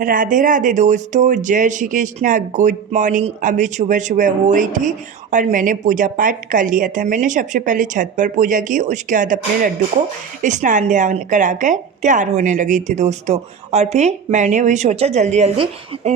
राधे राधे दोस्तों, जय Shri Krishna. Good morning. अभी सुबह सुबह हो रही थी और मैंने पूजा पाठ कर लिया था। मैंने सबसे पहले छत पर पूजा की, उसके बाद अपने लड्डू को स्नान ध्यान करा कर तैयार होने लगी थी दोस्तों। और फिर मैंने वही सोचा जल्दी जल्दी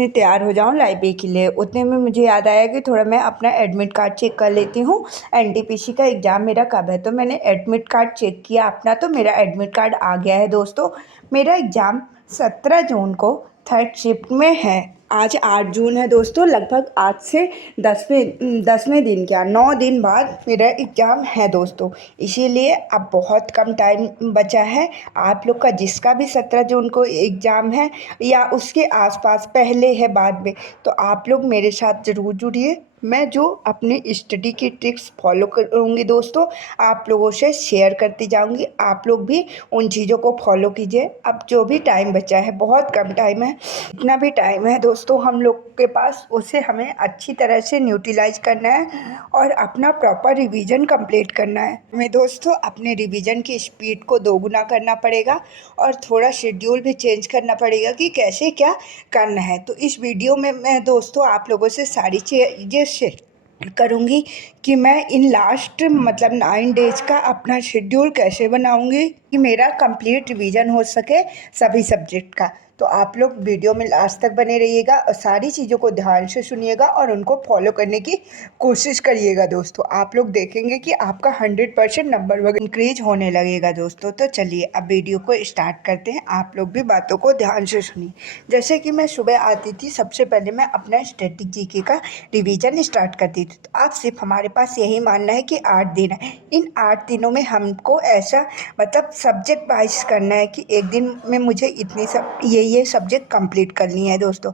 तैयार हो जाऊं लाइब्रेरी के लिए। उतने में मुझे याद आया कि थोड़ा मैं अपना एडमिट कार्ड चेक कर लेती हूँ, एनटीपीसी का एग्ज़ाम मेरा कब है। तो मैंने एडमिट कार्ड चेक किया अपना, तो मेरा एडमिट कार्ड आ गया है दोस्तों। मेरा एग्ज़ाम 17 जून को थर्ड शिफ्ट में है। आज 8 जून है दोस्तों। लगभग आज से 10वें दिन, क्या 9 दिन बाद मेरा एग्ज़ाम है दोस्तों। इसीलिए अब बहुत कम टाइम बचा है। आप लोग का जिसका भी 17 जून को एग्ज़ाम है या उसके आसपास, पहले है बाद में, तो आप लोग मेरे साथ ज़रूर जुड़िए। मैं जो अपने स्टडी की ट्रिक्स फॉलो करूँगी दोस्तों, आप लोगों से शेयर करती जाऊँगी। आप लोग भी उन चीज़ों को फॉलो कीजिए। अब जो भी टाइम बचा है, बहुत कम टाइम है, इतना भी टाइम है दोस्तों हम लोग के पास, उसे हमें अच्छी तरह से यूटिलाइज करना है और अपना प्रॉपर रिवीजन कंप्लीट करना है। हमें दोस्तों अपने रिवीजन की स्पीड को दोगुना करना पड़ेगा और थोड़ा शेड्यूल भी चेंज करना पड़ेगा कि कैसे क्या करना है। तो इस वीडियो में मैं दोस्तों आप लोगों से सारी चीज़ें शेयर करूँगी कि मैं इन लास्ट मतलब 9 डेज का अपना शेड्यूल कैसे बनाऊँगी कि मेरा कंप्लीट रिवीजन हो सके सभी सब्जेक्ट का। तो आप लोग वीडियो में लास्ट तक बने रहिएगा और सारी चीज़ों को ध्यान से सुनिएगा और उनको फॉलो करने की कोशिश करिएगा दोस्तों। आप लोग देखेंगे कि आपका 100% नंबर वगैरह इंक्रीज होने लगेगा दोस्तों। तो चलिए अब वीडियो को स्टार्ट करते हैं। आप लोग भी बातों को ध्यान से सुनिए। जैसे कि मैं सुबह आती थी, सबसे पहले मैं अपना स्टैटिक जीके का रिवीजन स्टार्ट करती थी। तो आप सिर्फ हमारे पास यही मानना है कि 8 दिन है। इन 8 दिनों में हमको ऐसा मतलब सब्जेक्ट वाइज करना है कि एक दिन में मुझे इतनी सब ये सब्जेक्ट कंप्लीट करनी है दोस्तों।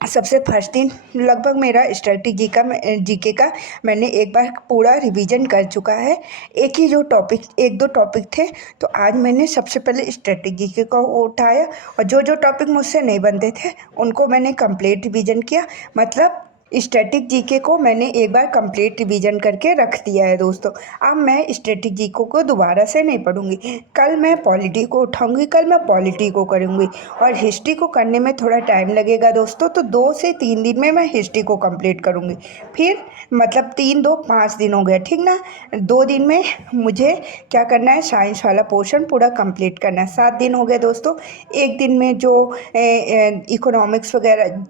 सबसे फर्स्ट दिन लगभग मेरा स्ट्रेटजी का जीके का मैंने एक बार पूरा रिवीजन कर चुका है। एक ही जो टॉपिक, एक दो टॉपिक थे, तो आज मैंने सबसे पहले स्ट्रेटजी के को उठाया और जो जो टॉपिक मुझसे नहीं बनते थे उनको मैंने कंप्लीट रिवीजन किया। मतलब स्टैटिक जीके को मैंने एक बार कंप्लीट रिवीजन करके रख दिया है दोस्तों। अब मैं स्टैटिक जीके को दोबारा से नहीं पढ़ूंगी। कल मैं पॉलिटी को उठाऊंगी, कल मैं पॉलिटी को करूंगी और हिस्ट्री को करने में थोड़ा टाइम लगेगा दोस्तों। तो 2 से 3 दिन में मैं हिस्ट्री को कंप्लीट करूंगी। फिर मतलब 3 2 5 दिन हो गए, ठीक ना। 2 दिन में मुझे क्या करना है, साइंस वाला पोर्शन पूरा कंप्लीट करना है। 7 दिन हो गए दोस्तों। एक दिन में जो इकोनॉमिक्स वगैरह,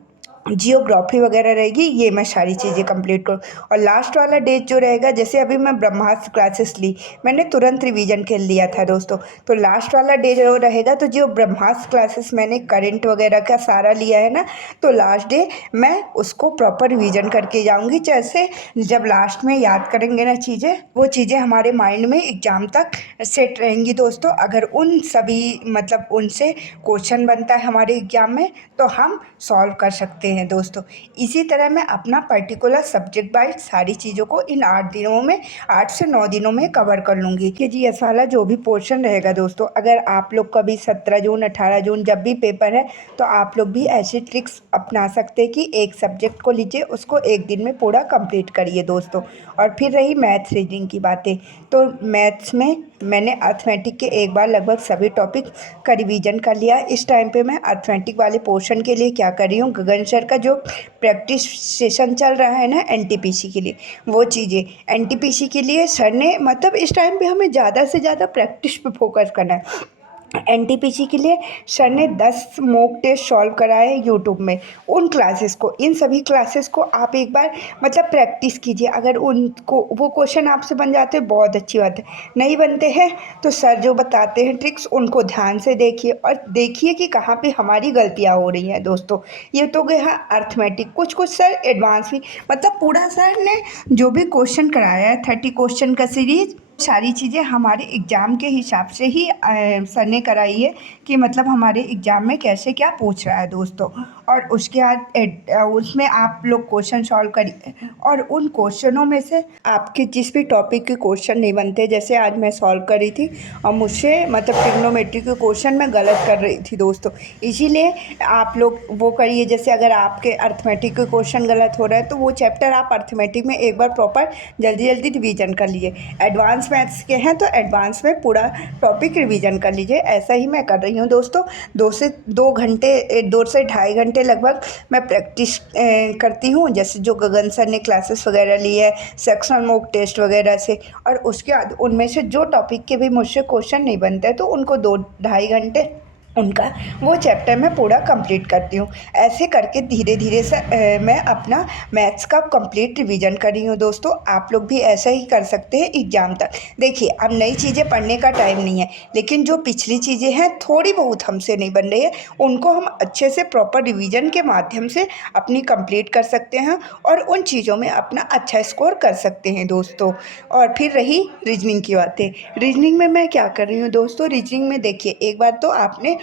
जियोग्राफी वगैरह रहेगी, ये मैं सारी चीज़ें कंप्लीट करूँ। और लास्ट वाला डेट जो रहेगा, जैसे अभी मैं ब्रह्मास्त्र क्लासेस ली, मैंने तुरंत रिवीजन कर लिया था दोस्तों। तो लास्ट वाला डे जो रहेगा, तो जो ब्रह्मास्त्र क्लासेस मैंने करंट वगैरह का सारा लिया है ना, तो लास्ट डे मैं उसको प्रॉपर रिवीजन करके जाऊँगी। जैसे जब लास्ट में याद करेंगे ना चीज़ें, वो चीज़ें हमारे माइंड में एग्ज़ाम तक सेट रहेंगी दोस्तों। अगर उन सभी मतलब उनसे क्वेश्चन बनता है हमारे एग्ज़ाम में, तो हम सॉल्व कर सकते हैं दोस्तों। इसी तरह मैं अपना पर्टिकुलर सब्जेक्ट वाइज सारी चीज़ों को इन 8 दिनों में, 8 से 9 दिनों में कवर कर लूँगी कि जी एस वाला जो भी पोर्शन रहेगा दोस्तों। अगर आप लोग का भी 17 जून 18 जून जब भी पेपर है, तो आप लोग भी ऐसी ट्रिक्स अपना सकते हैं कि एक सब्जेक्ट को लीजिए, उसको एक दिन में पूरा कंप्लीट करिए दोस्तों। और फिर रही मैथ्स रीजनिंग की बातें, तो मैथ्स में मैंने अर्थमेटिक के एक बार लगभग सभी टॉपिक का रिवीजन कर लिया। इस टाइम पे मैं अर्थमेटिक वाले पोर्शन के लिए क्या कर रही हूँ, गगन सर का जो प्रैक्टिस सेशन चल रहा है ना एनटीपीसी के लिए, वो चीज़ें एनटीपीसी के लिए सर ने मतलब इस टाइम पे हमें ज़्यादा से ज़्यादा प्रैक्टिस पे फोकस करना है। एनटीपीसी के लिए सर ने 10 मॉक टेस्ट सॉल्व कराए यूट्यूब में। उन क्लासेस को, इन सभी क्लासेस को आप एक बार मतलब प्रैक्टिस कीजिए। अगर उनको वो क्वेश्चन आपसे बन जाते हैं, बहुत अच्छी बात है। नहीं बनते हैं तो सर जो बताते हैं ट्रिक्स, उनको ध्यान से देखिए और देखिए कि कहाँ पे हमारी गलतियाँ हो रही हैं दोस्तों। ये तो गया अर्थमेटिक। कुछ कुछ सर एडवांस भी, मतलब पूरा सर ने जो भी क्वेश्चन कराया है 30 क्वेश्चन का सीरीज, सारी चीज़ें हमारे एग्ज़ाम के हिसाब से ही सर ने कराई है कि मतलब हमारे एग्ज़ाम में कैसे क्या पूछ रहा है दोस्तों। और उसके बाद उसमें आप लोग क्वेश्चन सॉल्व करिए और उन क्वेश्चनों में से आपके जिस भी टॉपिक के क्वेश्चन नहीं बनते, जैसे आज मैं सॉल्व कर रही थी और मुझसे मतलब ट्रिग्नोमेट्री के क्वेश्चन मैं गलत कर रही थी दोस्तों। इसीलिए आप लोग वो करिए, जैसे अगर आपके अर्थमेटिक के क्वेश्चन गलत हो रहा है, तो वो चैप्टर आप अर्थमेटिक में एक बार प्रॉपर जल्दी जल्दी रिवीजन कर लीजिए। एडवांस एडवांस मैथ्स के हैं तो एडवांस में पूरा टॉपिक रिवीजन कर लीजिए। ऐसा ही मैं कर रही हूँ दोस्तों। 2 से 2 घंटे 2 से ढाई घंटे लगभग मैं प्रैक्टिस करती हूँ। जैसे जो गगन सर ने क्लासेस वगैरह ली है, सेक्शन मॉक टेस्ट वगैरह से, और उसके बाद उनमें से जो टॉपिक के भी मुझसे क्वेश्चन नहीं बनते तो उनको 2 ढाई घंटे उनका वो चैप्टर मैं पूरा कंप्लीट करती हूँ। ऐसे करके धीरे धीरे से मैं अपना मैथ्स का कंप्लीट रिवीजन कर रही हूँ दोस्तों। आप लोग भी ऐसा ही कर सकते हैं एग्ज़ाम तक। देखिए, अब नई चीज़ें पढ़ने का टाइम नहीं है, लेकिन जो पिछली चीज़ें हैं थोड़ी बहुत हमसे नहीं बन रही है, उनको हम अच्छे से प्रॉपर रिवीजन के माध्यम से अपनी कंप्लीट कर सकते हैं और उन चीज़ों में अपना अच्छा स्कोर कर सकते हैं दोस्तों। और फिर रही रीजनिंग की बातें। रीजनिंग में मैं क्या कर रही हूँ दोस्तों, रीजनिंग में देखिए, एक बार तो आपने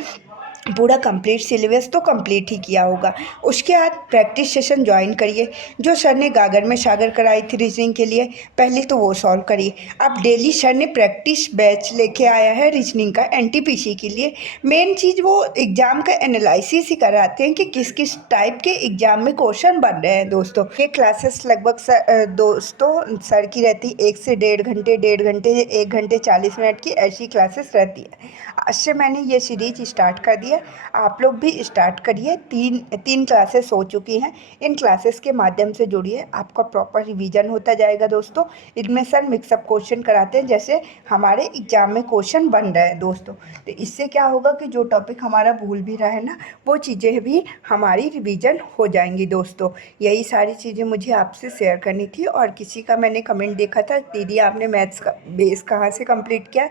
पूरा कंप्लीट सिलेबस तो कंप्लीट ही किया होगा। उसके बाद प्रैक्टिस सेशन ज्वाइन करिए। जो सर ने गागर में सागर कराई थी रीजनिंग के लिए, पहले तो वो सॉल्व करिए। अब डेली सर ने प्रैक्टिस बैच लेके आया है रीजनिंग का एनटीपीसी के लिए। मेन चीज़ वो एग्ज़ाम का एनालिसिस ही कराते हैं कि किस किस टाइप के एग्ज़ाम में क्वेश्चन बन रहे हैं दोस्तों। ये क्लासेस लगभग दोस्तों सर की रहती 1 से 1.5 घंटे, 1.5 घंटे, 1 घंटे 40 मिनट की ऐसी क्लासेस रहती है। आज से मैंने ये सीरीज स्टार्ट कर दी है, आप लोग भी स्टार्ट करिए। तीन क्लासेस हो चुकी हैं। इन क्लासेस के माध्यम से जुड़िए, आपका प्रॉपर रिवीजन होता जाएगा दोस्तों। इनमें सर मिक्सअप क्वेश्चन कराते हैं, जैसे हमारे एग्जाम में क्वेश्चन बन रहे हैं दोस्तों। तो इससे क्या होगा कि जो टॉपिक हमारा भूल भी रहा है ना, वो चीज़ें भी हमारी रिवीजन हो जाएंगी दोस्तों। यही सारी चीज़ें मुझे आपसे शेयर करनी थी। और किसी का मैंने कमेंट देखा था, दीदी आपने मैथ्स का बेस कहाँ से कंप्लीट किया।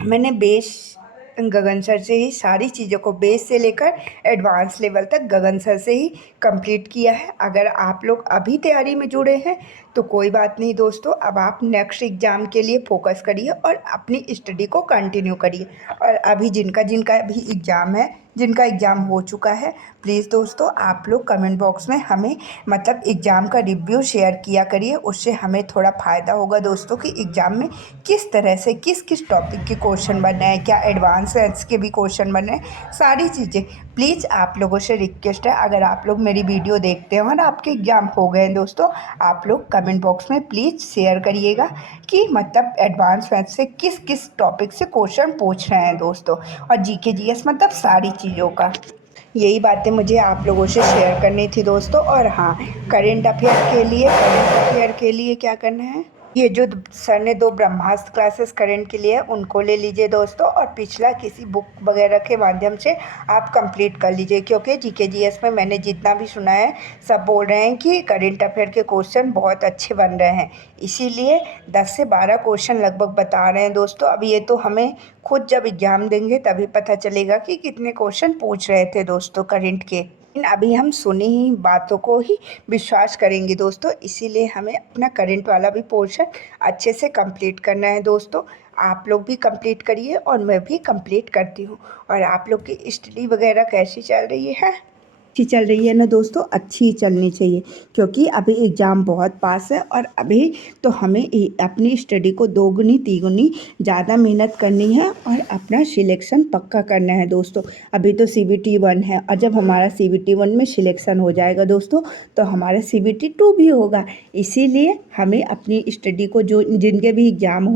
मैंने बेस गगन सर से ही सारी चीज़ों को, बेस से लेकर एडवांस लेवल तक गगन सर से ही कंप्लीट किया है। अगर आप लोग अभी तैयारी में जुड़े हैं तो कोई बात नहीं दोस्तों, अब आप नेक्स्ट एग्ज़ाम के लिए फोकस करिए और अपनी स्टडी को कंटिन्यू करिए। और अभी जिनका जिनका अभी एग्ज़ाम है, जिनका एग्ज़ाम हो चुका है, प्लीज़ दोस्तों आप लोग कमेंट बॉक्स में हमें मतलब एग्ज़ाम का रिव्यू शेयर किया करिए। उससे हमें थोड़ा फ़ायदा होगा दोस्तों कि एग्ज़ाम में किस तरह से किस किस टॉपिक के क्वेश्चन बन रहे हैं, क्या एडवांस मैथ्स के भी क्वेश्चन बन रहे हैं, सारी चीज़ें। प्लीज़ आप लोगों से रिक्वेस्ट है, अगर आप लोग मेरी वीडियो देखते हो और आपके एग्ज़ाम हो गए हैं दोस्तों, आप लोग कमेंट बॉक्स में प्लीज़ शेयर करिएगा कि मतलब एडवांस मैथ्स से किस किस टॉपिक से क्वेश्चन पूछ रहे हैं दोस्तों। और जीके जीएस मतलब सारी चीज़ों का। यही बातें मुझे आप लोगों से शेयर करनी थी दोस्तों। और हाँ, करेंट अफेयर के लिए क्या करना है, ये जो सर ने 2 ब्रह्मास्त्र क्लासेस करेंट के लिए उनको ले लीजिए दोस्तों। और पिछला किसी बुक वगैरह के माध्यम से आप कंप्लीट कर लीजिए, क्योंकि जीके जीएस में मैंने जितना भी सुना है सब बोल रहे हैं कि करेंट अफेयर के क्वेश्चन बहुत अच्छे बन रहे हैं। इसीलिए 10 से 12 क्वेश्चन लगभग बता रहे हैं दोस्तों। अब ये तो हमें खुद जब एग्ज़ाम देंगे तभी पता चलेगा कि कितने क्वेश्चन पूछ रहे थे दोस्तों करेंट के। लेकिन अभी हम सुनी ही बातों को ही विश्वास करेंगे दोस्तों। इसीलिए हमें अपना करंट वाला भी पोर्शन अच्छे से कंप्लीट करना है दोस्तों। आप लोग भी कंप्लीट करिए और मैं भी कंप्लीट करती हूँ। और आप लोग की स्टडी वगैरह कैसी चल रही है? अच्छी चल रही है ना दोस्तों? अच्छी ही चलनी चाहिए, क्योंकि अभी एग्ज़ाम बहुत पास है और अभी तो हमें अपनी स्टडी को दोगुनी तिगुनी ज़्यादा मेहनत करनी है और अपना सिलेक्शन पक्का करना है दोस्तों। अभी तो CBT 1 है, और जब हमारा CBT 1 में सिलेक्शन हो जाएगा दोस्तों तो हमारा CBT 2 भी होगा। इसीलिए हमें अपनी स्टडी को, जो जिनके भी एग्ज़ाम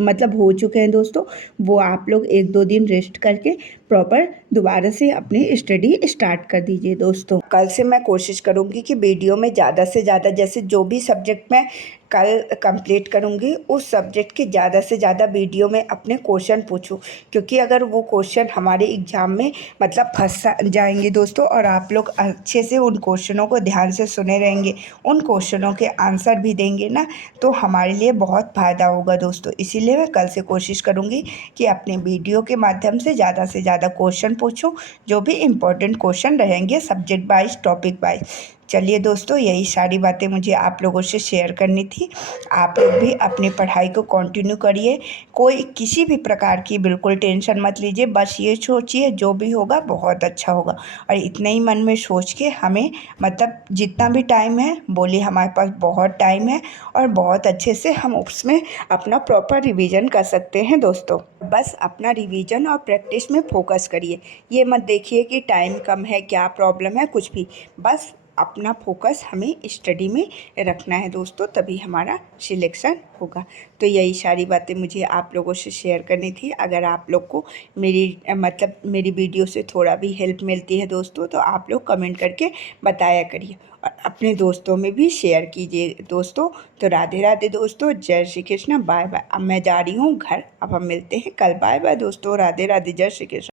मतलब हो चुके हैं दोस्तों, वो आप लोग 1-2 दिन रेस्ट करके प्रॉपर दोबारा से अपनी स्टडी स्टार्ट कर दीजिए दोस्तों। कल से मैं कोशिश करूँगी कि वीडियो में ज़्यादा से ज़्यादा, जैसे जो भी सब्जेक्ट मैं कल कंप्लीट करूँगी उस सब्जेक्ट के ज़्यादा से ज़्यादा वीडियो में अपने क्वेश्चन पूछूँ, क्योंकि अगर वो क्वेश्चन हमारे एग्ज़ाम में मतलब फंस जाएंगे दोस्तों और आप लोग अच्छे से उन क्वेश्चनों को ध्यान से सुने रहेंगे, उन क्वेश्चनों के आंसर भी देंगे ना, तो हमारे लिए बहुत फ़ायदा होगा दोस्तों। इसीलिए मैं कल से कोशिश करूँगी कि अपने वीडियो के माध्यम से ज़्यादा क्वेश्चन पूछूँ, जो भी इम्पोर्टेंट क्वेश्चन रहेंगे सब्जेक्ट वाइज, टॉपिक वाइज। चलिए दोस्तों, यही सारी बातें मुझे आप लोगों से शेयर करनी थी। आप लोग भी अपनी पढ़ाई को कंटिन्यू करिए, कोई किसी भी प्रकार की बिल्कुल टेंशन मत लीजिए। बस ये सोचिए जो भी होगा बहुत अच्छा होगा, और इतने ही मन में सोच के हमें मतलब जितना भी टाइम है, बोलिए हमारे पास बहुत टाइम है और बहुत अच्छे से हम उसमें अपना प्रॉपर रिवीजन कर सकते हैं दोस्तों। बस अपना रिवीजन और प्रैक्टिस में फोकस करिए। ये मत देखिए कि टाइम कम है, क्या प्रॉब्लम है, कुछ भी। बस अपना फोकस हमें स्टडी में रखना है दोस्तों, तभी हमारा सिलेक्शन होगा। तो यही सारी बातें मुझे आप लोगों से शेयर करनी थी। अगर आप लोग को मेरी वीडियो से थोड़ा भी हेल्प मिलती है दोस्तों, तो आप लोग कमेंट करके बताया करिए और अपने दोस्तों में भी शेयर कीजिए दोस्तों। तो राधे राधे दोस्तों, जय श्री कृष्ण, बाय बाय। अब मैं जा रही हूँ घर, अब हम मिलते हैं कल। बाय बाय दोस्तों, राधे राधे, जय श्री कृष्ण।